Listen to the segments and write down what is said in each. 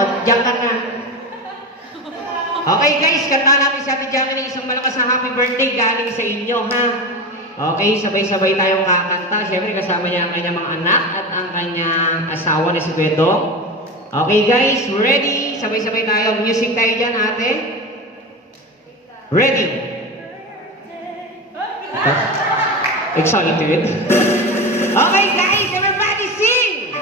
O, diyan ka na. Okay guys, kanta natin sa Ate Jamie ng isang malakas na happy birthday galing sa inyo, ha? Okay, sabay-sabay tayong kakanta. Siyempre, kasama niya ang kanyang mga anak at ang kanyang asawa na si Beto. Okay guys, ready? Sabay-sabay tayo. Music tayo dyan, ate. Ready? Excited? Okay guys, everybody sing!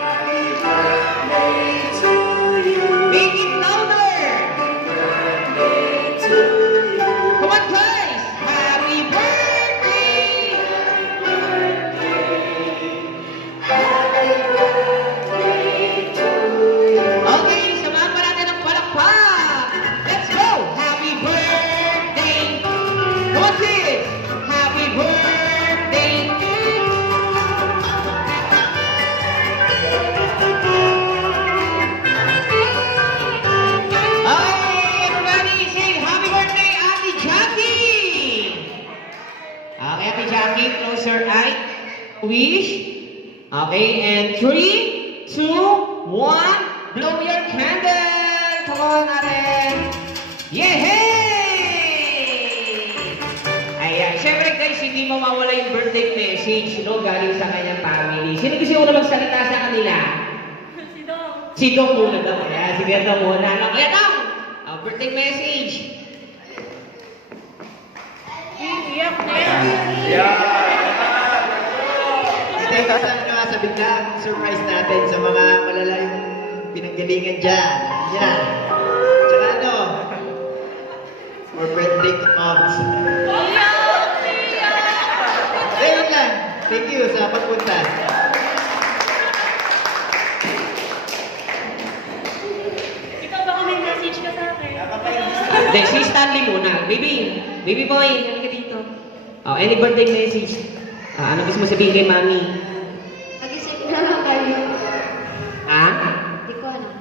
Make it louder! Come on guys! Happy birthday! Okay, samahan pa natin ang palakpak! Let's go! Happy birthday! Come on kids! Happy birthday! Okay, everybody sing happy birthday, Ate Jackie! Okay, Ate Jackie, close your eye. Wish. Okay, and 3, 2, 1, blow your candle! Come on, Ate! Yehey! Ayan, syempre guys, hindi mawawala yung birthday message, no, galing sa kanyang family. Sino gusto mo na magsalita sa kanila? Si Dong. Si Dong muna daw. Ayan, si Dong muna. Ano? Kaya Dong! Birthday message. Iyak na yan. Ito sa sa biglang surprise natin sa mga malalayong pinanggalingan dyan. Yan. Tsaka ano, for birthday moms. Ayun lang. Thank you sa pagpunta. Ikaw baka may message ka sa akin. Hindi, si Stanley muna. Baby boy, halika dito. Any birthday message? Ano gusto mo sabihin kay mami? Mag-isip na lang kayo. Ah? Hindi ko alam.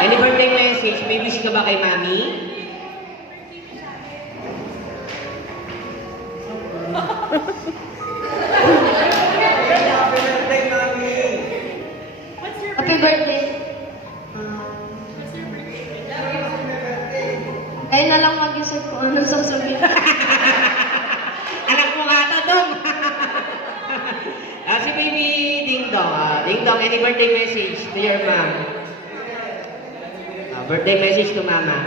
Any birthday message? May wish ka ba kay mami? What's your Happy birthday. What's your birthday? Kayo na lang mag-isip kung anong sasabihin. Anak mo nga ito, Dong! Si baby Ding Dong. Ding Dong, any birthday message to your mom? Birthday message to mama.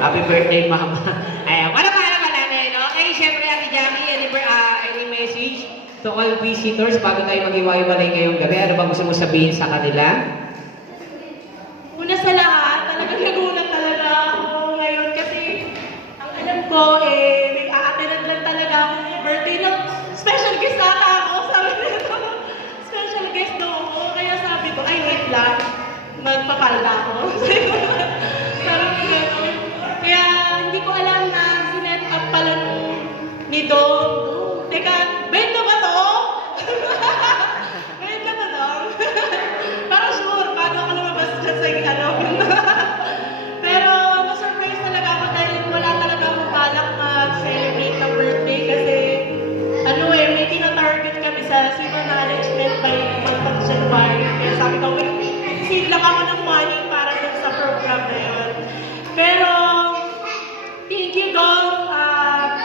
Happy birthday, mama. Ayan, wala natin. Okay, syempre, Ate Jackie, any message to all visitors bago tayo mag-iwaiwalay ngayong gabi? Ano ba gusto mo sabihin sa kanila? Una sa lahat, talagang nagulat talaga ako ngayon kasi ang alam ko may a-attend lang talaga akong birthday ng special guest ata ako. Sabi nito, special guest daw ako. Kaya sabi ko, ay wait lang, magpapalda ako. Sabi ko gano'n. Kaya hindi ko alam na sinet up pala ni Dong. Teka, bento ba to? Bento ba Dong? Parang sure, bago ako lumabas dyan sa ano. Pero na-surprise talaga ako dahil wala talaga akong balak mag-celebrate ng birthday kasi may tina-target kami sa senior management by month of January. Kaya sabi ko, save lang ako ng money para dun sa program na yun. Pero, thank you Dong,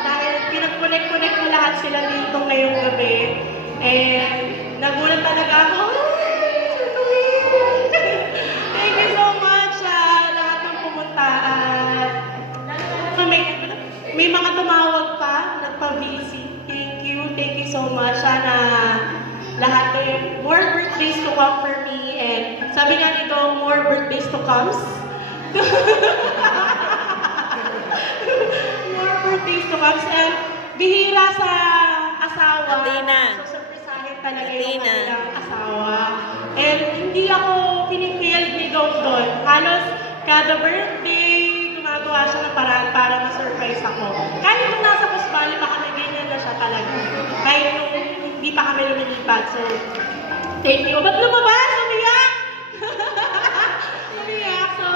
dahil pinag-connect mo lahat sila dito ngayong gabi. And nagulat talaga ako, thank you so much sa lahat ng pumunta. May mga tumawag pa, nagpa-busy. Thank you so much. Sana lahat more birthdays to come for me. And sabi nga nito, more birthdays to comes. More birthdays to comes. And bihira sa asawa. Athena. So, surprisahin talaga yung Athena. kanilang asawa. And hindi ako pinipield ni Dong doon. Halos kada birthday, gumagawa siya ng paraan para ma-surprise ako. Kahit nung nasa Kusbali pa kami, ganyan na siya talaga. Kahit nung hindi pa kami lumilipat. So, thank you. Ba't lumabas? Umiyak! Umiyak. So,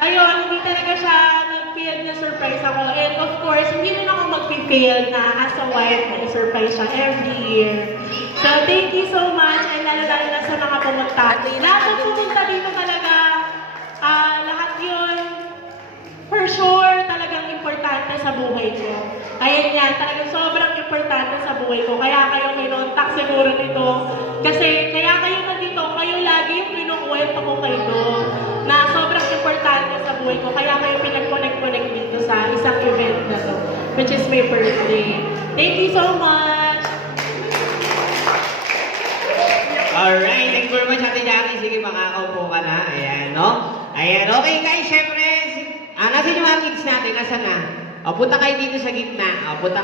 ayun, hindi talaga siya nag-feel na na-surprise ako. And of course, hindi rin ako mag-fail na as a wife na i-surprise siya every year. So, thank you so much. And lalo-lalo na sa mga pumunta. Lahat ng pumunta dito talaga, lahat yun, for sure, talagang importante sa buhay ko. Ayan yan, talagang sobrang importante sa buhay ko. Kaya kayo kinontak siguro nito. Kasi kaya kayo nandito, kayo lagi yung kinukwento ko kayo na sobrang importante sa buhay ko. Kaya kayo pinag-connect dito sa isang event na to, which is my birthday. Thank you so much! Alright, thank you very much, Ate Jackie. Sige, makakaupo ka na. Ayan, no? Ayan, okay guys, syempre, nasan yung mga kids natin? Nasaan na? O, punta kayo dito sa gitna. O, punta kayo.